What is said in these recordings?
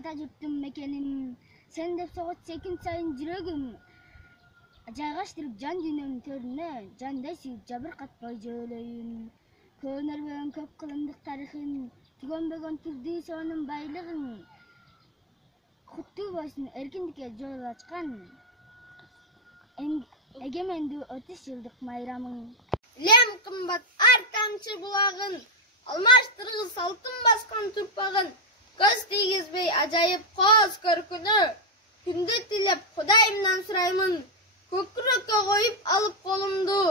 ата журттун мекеним. Сен деп согот секин сайын жүрөгүм. Жайгаштырып жан дүйнөмдүн төрүнө, жандай сүйүп жабыркатпай жөөлөйүн. Көнөрбөгөн көп кылымдык тарыхын, түгөнбөгөн түрдүү сонун байлыгын. Куттуу болсун эркиндикке жол ачкан, эгемендүү 30 жылдык майрамың. Лем кымбат ар тамчы булагын, алмаштыргыс алтын баскан турпагын, көз тийгизбей ажайып кооз көркүнө, күндү тилеп Кудайымдан сураймын, көкүрөккө коюп алып колумду,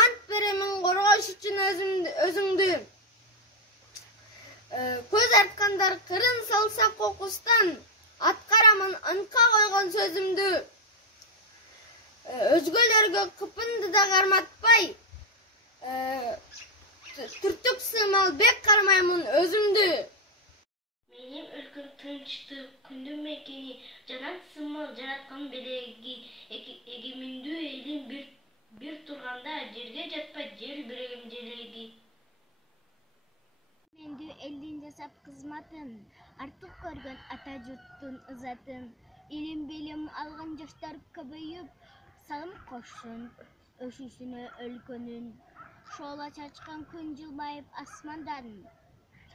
ант беремин коргош үчүн өзүңдү. Көз арткандар кырын салса кокустан, аткарамын ынка койгон сөзүмдү. Өзгөлөргө кыпынды да карматпай, түртүк сымал бек кармаймын өзүмдү. Менин өлкөм тынчтык, күндүн мекени, жанат сымал жараткан белеги, эгемендүү элим бир турганда, жерге жатпайт жер бирегим желеги. Эгемендүү элдин жасап кызматын, артык көргөн ата журттун ызатын, илим билим алган жаштар көбөйүп, салым кошсун өшүүсүнө өлкөнүн. Шоола чачкан күн жылмайып асмандан,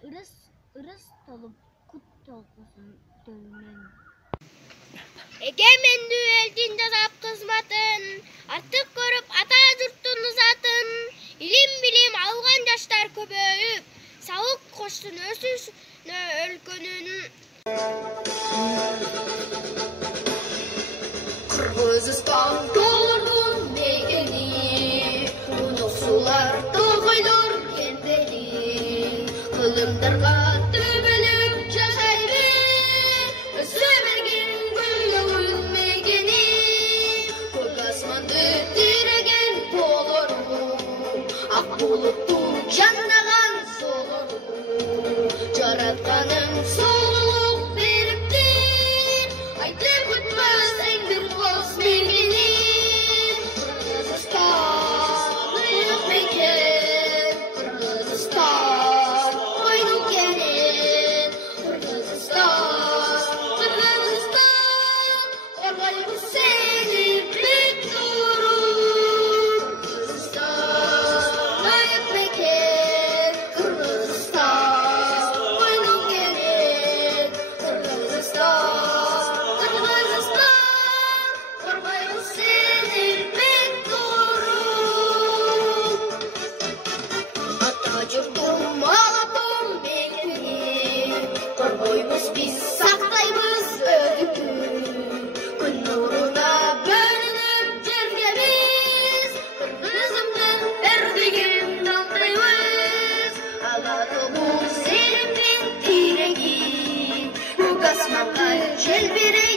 ырыс толуп кут толкусун төрүнөн. Эгемендүү элдин жасап кызматын, артык көрүп ата журттун ызатын, илим билим алган жаштар көбөйүп, салым кошсун өшүүсүнө өлкөнүн. Кыргызстан тоолордун мекени, унуксулар токойлор кентени, кылымдарга төбөлүп жашайбыз, өсө берген гүлдөгүн мекени, көк асманды тиреген тоолору, ак булутту жандаган соолору, жаратканым соолук бериптир, айтып өтмөс эң бир кос мекени. Кыргызстан ыйык мекен, Кыргызстан койнуң кенен, Кыргызстан, коргойбуз сени бек туруп. Кыргызстан ыйык мекен, Кыргызстан койнуң кенен, Кыргызстан, коргойбуз сени бек туруп. Ата журтум алатым мекени, коргойбуз биз сактайбыз өдүктү, күн нуруна бөлүнүп жерге биз, кыргызымдын эрдигин далтайбыз. Ага тугуз элимдин тиреги, көк асманга желбирей